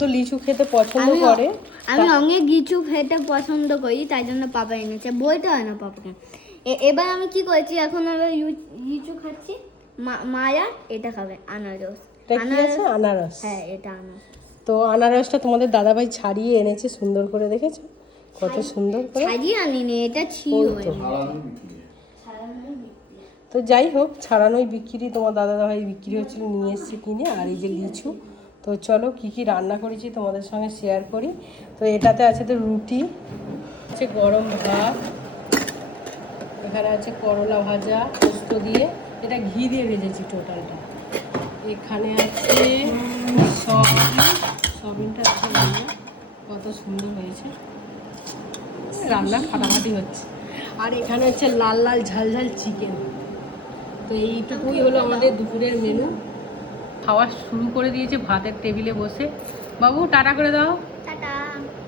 তো লিচু খেতে পছন্দ করে। আমি অনেক লিচু খেতে পছন্দ করি, তাই জন্য পাপা এনেছে, বলতে হয় না পাপাকে। এবার আমি কি করেছি, এখন আমি লিচু খাচ্ছি, মায়া এটা খাবে আনারস। আনারস। হ্যাঁ, এটা আনারস। তো আনারসটা তোমাদের দাদাভাই ছাড়িয়ে এনেছে সুন্দর করে, দেখেছো কত সুন্দর করে। ছাড়িয়ে আনিনি, এটা ছিল। তো যাই হোক, ছাড়ানোই বিক্রি, তোমার দাদাভাই বিক্রি হচ্ছিল, নিয়ে এসছে কিনে। আর এই যে লিচু। তো চলো কি কি রান্না করেছি তোমাদের সঙ্গে শেয়ার করি। তো এটাতে আছে তো রুটি, আছে গরম ভাত, এখানে আছে করলা ভাজা পোস্ত দিয়ে, এটা ঘি দিয়ে ভেজেছি টোটালটা। এখানে আছে সয়াবিনটা আছে রান্না, কত সুন্দর হয়েছে, রান্না ফাটাফাটি হচ্ছে। আর এখানে হচ্ছে লাল লাল ঝাল ঝাল চিকেন। তো এইটুকুই হলো আমাদের দুপুরের মেনু। খাওয়া শুরু করে দিয়েছে ভাতের টেবিলে বসে। বাবু টাটা করে দাও। টাটা।